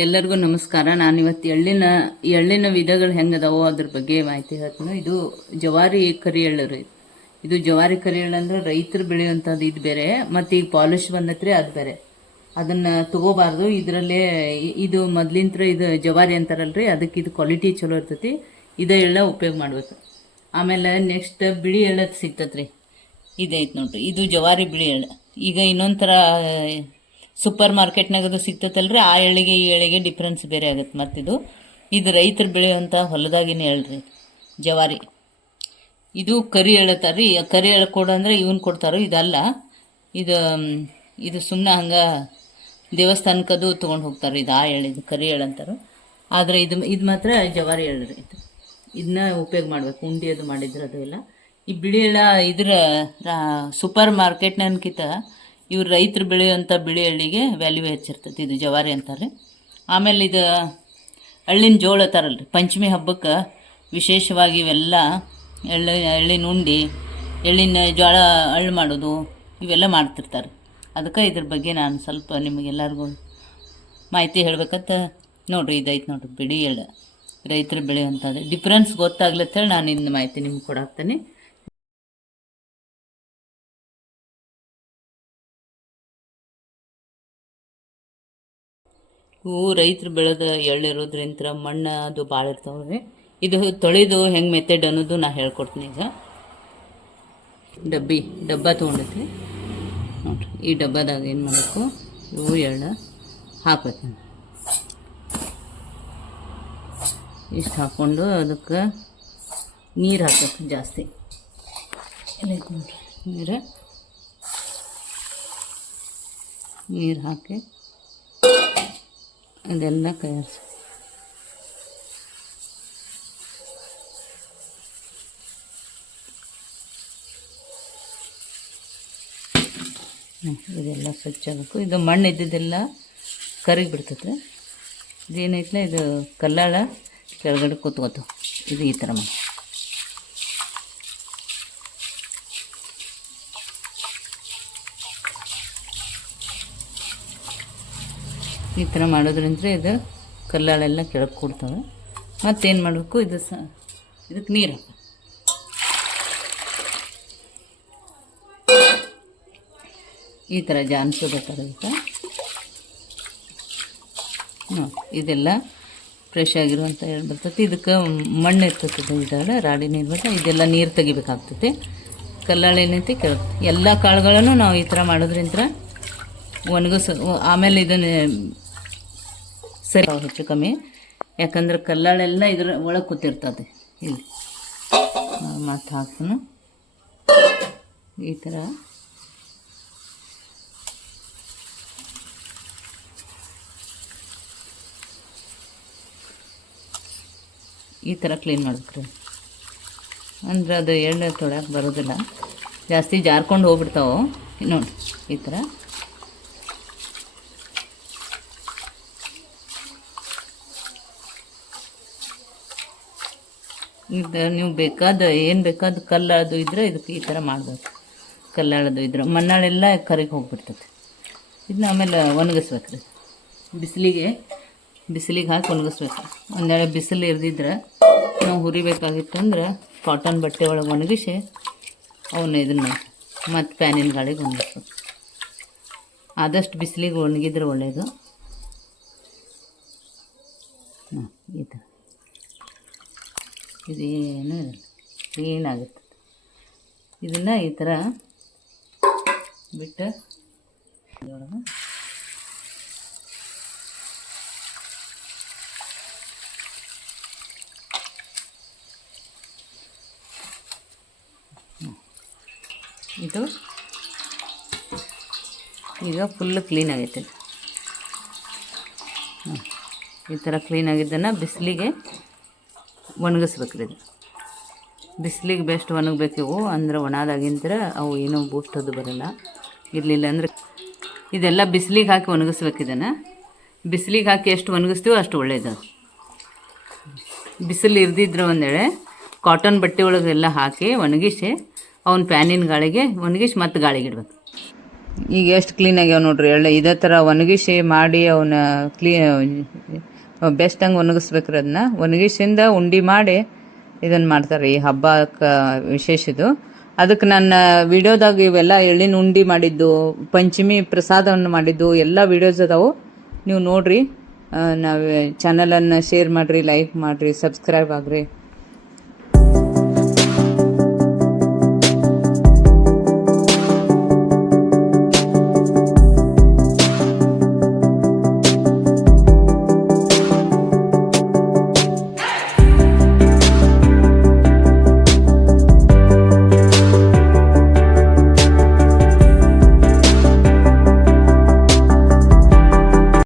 ಎಲ್ಲರಿಗೂ ನಮಸ್ಕಾರ. ನಾನಿವತ್ತು ಎಳ್ಳಿನ ವಿಧಗಳು ಹೆಂಗದಾವೋ ಅದ್ರ ಬಗ್ಗೆ ಮಾಹಿತಿ ಹೇಳ್ತೀನಿ. ಇದು ಜವಾರಿ ಕರಿ ಎಳ್ಳು ರೀ. ಇದು ಜವಾರಿ ಕರಿ ಎಳ್ಳು ಅಂದ್ರೆ ರೈತರು ಬೆಳೆಯುವಂಥದ್ದು. ಇದು ಬೇರೆ, ಮತ್ತು ಈಗ ಪಾಲಿಶ್ ಬಂದತ್ರಿ, ಅದು ಬೇರೆ. ಅದನ್ನು ತಗೋಬಾರ್ದು. ಇದರಲ್ಲೇ ಇದು ಮೊದ್ಲಿಂತ್ರ ಇದು ಜವಾರಿ ಅಂತಾರಲ್ರಿ, ಅದಕ್ಕೆ ಇದು ಕ್ವಾಲಿಟಿ ಚಲೋ ಇರ್ತೈತಿ. ಇದೇ ಎಳ್ಳ ಉಪಯೋಗ ಮಾಡ್ಬೇಕು. ಆಮೇಲೆ ನೆಕ್ಸ್ಟ್ ಬಿಳಿ ಎಳ್ಳದು ಸಿಗ್ತತ್ರಿ. ಇದೈತೆ ನೋಡ್ರಿ, ಇದು ಜವಾರಿ ಬಿಳಿ ಎಳ್ಳು. ಈಗ ಇನ್ನೊಂದು ಥರ ಸೂಪರ್ ಮಾರ್ಕೆಟ್ನಾಗ ಅದು ಸಿಗ್ತೈತಲ್ರಿ, ಆ ಎಳ್ಳಿಗೆ ಈ ಎಳ್ಳಿಗೆ ಡಿಫ್ರೆನ್ಸ್ ಬೇರೆ ಆಗುತ್ತೆ. ಇದು ರೈತರು ಬೆಳೆಯುವಂಥ ಹೊಲದಾಗಿನ ಎಳ್ಳ್ರಿ, ಜವಾರಿ. ಇದು ಕರಿ ಎಳ್ಳತ್ತಾರ್ರಿ. ಕರಿ ಎಳ್ಳು ಕೊಡು ಅಂದರೆ ಇವನ್ ಕೊಡ್ತಾರೋ, ಇದಲ್ಲ. ಇದು ಸುಮ್ಮನೆ ಹಂಗೆ ದೇವಸ್ಥಾನಕ್ಕದು ತೊಗೊಂಡು ಹೋಗ್ತಾರೆ. ಇದು ಆ ಎಳ್ಳು, ಇದು ಕರಿ ಎಳ್ಳು ಅಂತಾರೆ. ಆದರೆ ಇದು ಮಾತ್ರ ಜವಾರಿ ಎಳ್ಳು ರೀ. ಇದನ್ನ ಉಪಯೋಗ ಮಾಡಬೇಕು. ಉಂಡಿ ಅದು ಮಾಡಿದ್ರೆ ಅದು ಎಲ್ಲ. ಈ ಬಿಳಿ ಎಳ್ಳ ಸೂಪರ್ ಮಾರ್ಕೆಟ್ನನ್ಕಿಂತ ಇವ್ರು ರೈತರು ಬೆಳೆಯುವಂಥ ಬಿಳಿ ಎಳ್ಳಿಗೆ ವ್ಯಾಲ್ಯೂ ಹೆಚ್ಚಿರ್ತೈತಿ. ಇದು ಜವಾರಿ ಅಂತಾರೆ. ಆಮೇಲೆ ಇದು ಎಳ್ಳಿನ ಜೋಳ ಅಂತಾರಲ್ರಿ, ಪಂಚಮಿ ಹಬ್ಬಕ್ಕೆ ವಿಶೇಷವಾಗಿ ಇವೆಲ್ಲ ಎಳ್ಳಿನ ಉಂಡಿ, ಎಳ್ಳಿನ ಜೋಳ ಅಳ್ಳು ಮಾಡೋದು ಇವೆಲ್ಲ ಮಾಡ್ತಿರ್ತಾರೆ. ಅದಕ್ಕೆ ಇದ್ರ ಬಗ್ಗೆ ನಾನು ಸ್ವಲ್ಪ ನಿಮಗೆಲ್ಲರಿಗೂ ಮಾಹಿತಿ ಹೇಳ್ಬೇಕಂತ ನೋಡಿರಿ. ಇದೈತೆ ನೋಡಿರಿ, ಬಿಳಿ ಎಳ್ಳು ರೈತರು ಬೆಳೆಯುವಂಥದ್ದು. ಡಿಫ್ರೆನ್ಸ್ ಗೊತ್ತಾಗ್ಲತ್ತೇಳಿ ನಾನು ಇನ್ನು ಮಾಹಿತಿ ನಿಮ್ಗೆ ಕೊಡಾಕ್ತೀನಿ. ಇವು ರೈತರು ಬೆಳೆದ ಎಳ್ಳಿರೋದ್ರಿಂದ ಮಣ್ಣು ಅದು ಭಾಳ ಇರ್ತಾವೆ. ಇದು ತೊಳೆದು ಹೆಂಗೆ ಮೆಥಡ್ ಅನ್ನೋದು ನಾನು ಹೇಳ್ಕೊಡ್ತೀನಿ. ಈಗ ಡಬ್ಬ ತೊಗೊಂಡೈತಿ ನೋಡಿರಿ. ಈ ಡಬ್ಬದಾಗ ಏನು ಮಾಡಬೇಕು, ಇವು ಎಳ್ಳು ಹಾಕ್ಬೇಕು. ಇಷ್ಟು ಹಾಕ್ಕೊಂಡು ಅದಕ್ಕೆ ನೀರು ಹಾಕ್ಬೇಕು ಜಾಸ್ತಿ. ಎಲ್ಲೈತೆ ನೋಡಿರಿ, ನೀರು ಹಾಕಿ ಅದೆಲ್ಲ ಕೈಯಾಡಿಸಿ ಇದೆಲ್ಲ ಸ್ವಚ್ಛ ಆಗಬೇಕು. ಇದು ಮಣ್ಣು ಇದ್ದಿದ್ದೆಲ್ಲ ಕರಗಿ ಬಿಡ್ತೈತೆ. ಇದೇನೈತಲ್ಲ, ಇದು ಕಲ್ಲಾಳ ಕೆಳಗಡೆ ಕೂತ್ಕೋತು. ಇದು ಈ ಥರ ಮಾಡಿ ಈ ಥರ ಮಾಡೋದ್ರಿಂದ ಇದು ಕಲ್ಲಾಳೆಲ್ಲ ಕೆಳಗೆ ಕೂಡ್ತವೆ. ಮತ್ತೇನು ಮಾಡಬೇಕು, ಇದಕ್ಕೆ ನೀರು ಹಾಕಿ ಈ ಥರ ಜಾನ್ಸೋಬೇಕಾದ್ರೆ ಇದೆಲ್ಲ ಫ್ರೆಶ್ ಆಗಿರುವಂಥ ಎಳ್ಳು ಬರ್ತೈತಿ. ಇದಕ್ಕೆ ಮಣ್ಣು ಇರ್ತೈತೆ, ಇದ್ದಾಳೆ ರಾಡಿ ನೀರು ಬರ್ತದೆ. ಇದೆಲ್ಲ ನೀರು ತೆಗಿಬೇಕಾಗ್ತೈತಿ. ಕಲ್ಲಾಳೆ ಏನೈತಿ ಕೆಳಗೆ ಎಲ್ಲ ಕಾಳುಗಳನ್ನು ನಾವು ಈ ಥರ ಮಾಡೋದ್ರಿಂದ ಆಮೇಲೆ ಇದನ್ನು ಸರಿ ಹೆಚ್ಚು ಕಮ್ಮಿ, ಯಾಕಂದ್ರೆ ಕಲ್ಲಾಳೆಲ್ಲ ಇದ್ರ ಒಳಗೆ ಕೂತಿರ್ತದೆ. ಇಲ್ಲಿ ಮತ್ತು ಹಾಕ್ತಾನು ಈ ಥರ ಕ್ಲೀನ್ ಮಾಡ್ಬೇಕ್ರಿ. ಅಂದ್ರೆ ಅದು ಎಣ್ಣೆ ತೊಳ್ಯಾಕೆ ಬರೋದಿಲ್ಲ, ಜಾಸ್ತಿ ಜಾರ್ಕೊಂಡು ಹೋಗ್ಬಿಡ್ತಾವೆ. ನೋಡಿ ಈ ಥರ ಇದು ನೀವು ಏನು ಬೇಕಾದ ಕಲ್ಲಾಳದು ಇದ್ರೆ ಇದಕ್ಕೆ ಈ ಥರ ಮಾಡಬೇಕು. ಕಲ್ಲಾಳದು ಇದ್ರೆ ಮಣ್ಣಾಳೆಲ್ಲ ಕರಿಗೆ ಹೋಗ್ಬಿಡ್ತೈತೆ. ಇದನ್ನ ಆಮೇಲೆ ಒಣಗಿಸ್ಬೇಕು ರೀ, ಬಿಸಿಲಿಗೆ ಹಾಕಿ ಒಣಗಿಸ್ಬೇಕು. ಒಂದೆರಡು ಬಿಸಿಲು ಇರ್ದಿದ್ರೆ ನಾವು ಹುರಿಬೇಕಾಗಿತ್ತು ಅಂದ್ರೆ ಕಾಟನ್ ಬಟ್ಟೆ ಒಳಗೆ ಒಣಗಿಸಿ ಅವನ್ನ ಇದನ್ನು ಮತ್ತು ಪ್ಯಾನಿನ ಗಾಳಿಗೆ ಒಣಗಿಸ್ಬೇಕು. ಆದಷ್ಟು ಬಿಸಿಲಿಗೆ ಒಣಗಿದ್ರೆ ಒಳ್ಳೆಯದು. ಈ ಥರ ಇದೇನು ಕ್ಲೀನಾಗುತ್ತೆ. ಇದನ್ನು ಈ ಥರ ಬಿಟ್ಟು ಇದರೊಳಗೆ ಇದು ಈಗ ಫುಲ್ಲು ಕ್ಲೀನ್ ಆಗೈತೆ. ಈ ಥರ ಕ್ಲೀನಾಗಿದ್ದನ್ನು ಬಿಸಿಲಿಗೆ ಒಣಗಿಸ್ಬೇಕ್ರಿ. ಇದು ಬಿಸಿಲಿಗೆ ಬೆಸ್ಟ್ ಒಣಗಬೇಕು ಇವು. ಅಂದ್ರೆ ಒಣದಾಗಿಂದ್ರೆ ಅವು ಏನೋ ಬೂಸ್ಟದು ಬರೋಲ್ಲ. ಇರಲಿಲ್ಲ ಅಂದರೆ ಇದೆಲ್ಲ ಬಿಸಿಲಿಗೆ ಹಾಕಿ ಒಣಗಿಸ್ಬೇಕು. ಇದನ್ನು ಬಿಸಿಲಿಗೆ ಹಾಕಿ ಎಷ್ಟು ಒಣಗಿಸ್ತೀವೋ ಅಷ್ಟು ಒಳ್ಳೆಯದು. ಬಿಸಿಲು ಇರ್ದಿದ್ರೆ ಒಂದೇಳೆ ಕಾಟನ್ ಬಟ್ಟೆ ಒಳಗೆಲ್ಲ ಹಾಕಿ ಒಣಗಿಸಿ ಅವ್ನ ಪ್ಯಾನಿನ ಗಾಳಿಗೆ ಒಣಗಿಸಿ ಮತ್ತೆ ಗಾಳಿಗೆ ಇಡ್ಬೇಕು. ಈಗ ಎಷ್ಟು ಕ್ಲೀನ್ ಆಗ್ಯಾವ ನೋಡ್ರಿ ಎಳ್ಳು. ಇದೇ ಥರ ಒಣಗಿಸಿ ಮಾಡಿ ಅವನ್ನ ಬೆಸ್ಟಂಗೆ ಒಣಗಿಸ್ಬೇಕ್ರಿ. ಅದನ್ನ ಒಣಗಿಸಿಂದ ಉಂಡೆ ಮಾಡಿ ಇದನ್ನು ಮಾಡ್ತಾರೆ. ಈ ಹಬ್ಬಕ್ಕೆ ವಿಶೇಷ ಇದು. ಅದಕ್ಕೆ ನನ್ನ ವಿಡಿಯೋದಾಗ ಇವೆಲ್ಲ ಎಳ್ಳಿನ ಉಂಡೆ ಮಾಡಿದ್ದು, ಪಂಚಮಿ ಪ್ರಸಾದವನ್ನು ಮಾಡಿದ್ದು ಎಲ್ಲ ವಿಡಿಯೋಸ್ ಅದಾವು, ನೀವು ನೋಡ್ರಿ. ನಾವು ಚಾನಲನ್ನು ಶೇರ್ ಮಾಡಿರಿ, ಲೈಕ್ ಮಾಡಿರಿ, ಸಬ್ಸ್ಕ್ರೈಬ್ ಆಗ್ರಿ.